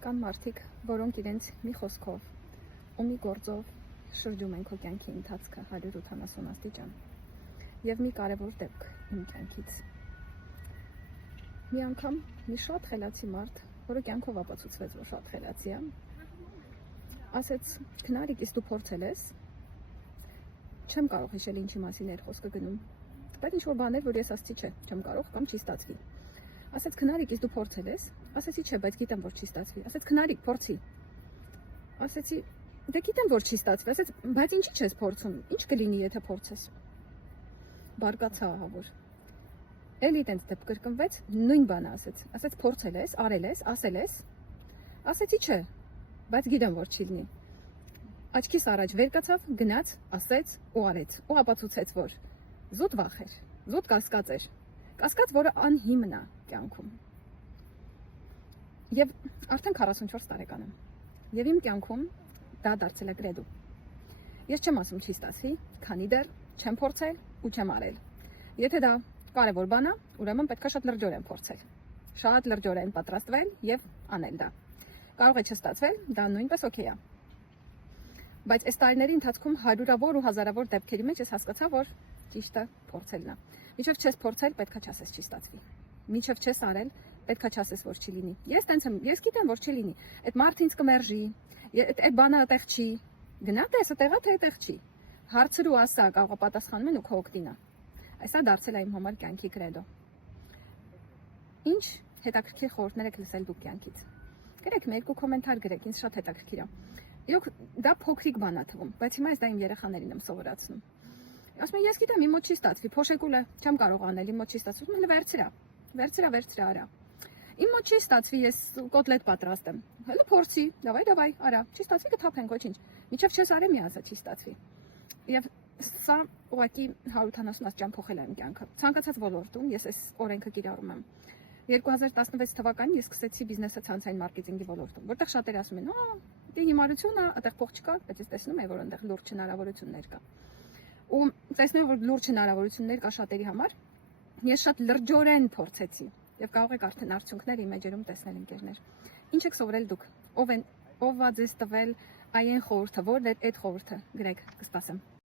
Կան մարդիկ, որոնք իրենց մի խոսքով ու մի գործով շրջում են քո կյանքի ընթացքը 180 աստիճան։ Եվ մի կարևոր դեպք իմ կյանքից։ Մի անգամ մի շատ խելացի մարդ, որը կյանքով ապացուցվեց, որ շատ խելացի է, ասեց. «Քնարիկ, իսկ դու փորձել ես»։ Չեմ կարող հիշել ինչի մասին էր խոսքը գնում, բայց ինչ որ բաներ, որ ես ասացի չէ, չեմ կարող կամ չի ստացվի։ Ասեց. «Քնարիկ, իսկ դու փորձել ես»։ Ասեցի չէ, բայց գիտեմ, որ չի ստացվի։ Ասեց. «Քնարիկ, փորձի»։ Ասեցի. «Դե գիտեմ, որ չի ստացվի»։ Ասեց. «Բայց ինչի՞ չես փորձում, ինչ կլինի, եթե փորձես»։ Բարկացա ահավոր։ Էլի տենց դեպք կրկնվեց, նույն բանը ասեց։ Ասեց. «Փորձել ես, արել ես, ասել ես»։ Ասեցի չէ, բայց գիտեմ, որ չի լինի։ Աչքիս առաջ վեր կացավ, գնաց, ասեց ու արեց ու ապացուցեց, որ զուտ վախ էր, զուտ կասկած էր, կասկած, որը անհիմն է կյանքում։ Եվ արդեն 44 տարեկան եմ։ Եվ իմ կյանքում դա դարձել է կրեդո։ Ես չեմ ասում չի ստացվի, քանի դեռ չեմ փորձել ու չեմ արել։ Եթե դա կարևոր բան է, ուրեմն պետք է շատ լրջորեն փորձել։ Շատ լրջորեն պատրաստվել եւ անել դա։ Կարող է չստացվել, դա նույնպես օքեյ է։ Բայց այս տարիների ընթացքում հարյուրավոր ու հազարավոր դեպքերի մեջ ես հասկացա, որ ճիշտը փորձելն է։ Մինչև չես փորձել, պետքա չասես չի ստացվի։ Մինչև չես արել, պետքա չասես, որ չի լինի։ Ես տենց եմ, ես գիտեմ, որ չի լինի։ Այդ մարդը ինձ կմերժի, այդ բանը այդտեղ չի։ Գնա տես, այդտեղա թե այդտեղ չի։ Հարցրու ասա, կարող է պատասխանում են ու քո օգտին է։ Այսա դարձել է իմ համար կյանքի կրեդո։ Ինչ հետաքրքիր խորհուրդներ եք լսել դուք կյանքից։ Գրեք մի երկու կոմենտար գրեք, ինձ շատ հետաքրքիր է։ Իրոք դա փոքրիկ բան է թվում, բայց հիմա ես դա իմ երեխաներին եմ սովորացնում։ Ասում եմ, ես գիտեմ, իմ մոտ չի ստացվի, փոշեկուլ է, չեմ կարող անել, իմ մոտ չի ստացվում, հələ վերցրա, արա։ Իմ մոտ չի ստացվի, ես կոտլետ պատրաստեմ։ Հələ փորձի, դավայ, արա, չի ստացվի կթափենք, ոչինչ։ Մինչև չես արել մի ասա չի ստացվի։ Եվ սա ուղղակի 180 աստիճան փոխել է իմ կյանքը։ Ցանկացած ոլորտում ես այս օրենքը կիրառում եմ։ 2016 թվականին ես սկսեցի բիզնեսը ցանցային մարքեթինգի ոլորտում, որտեղ շատերը ասում են, դե հիմարություն է, այդտեղ փող չկա, բայց ես տեսնում եմ, որ այնտեղ լուրջ հնարավորություններ կա։ Ու տեսնում եմ, որ լուրջ հնարավորություններ կա շատերի համար։ Ես շատ լրջորեն փորձեցի եւ կարող եք արդեն արդյունքները իմ էջերում տեսնել ընկերներ։ Ինչ եք սովորել դուք։ Ով ա ձեզ տվել այն խորհուրդը, որ այդ խորհուրդը գրեք, կսպասեմ։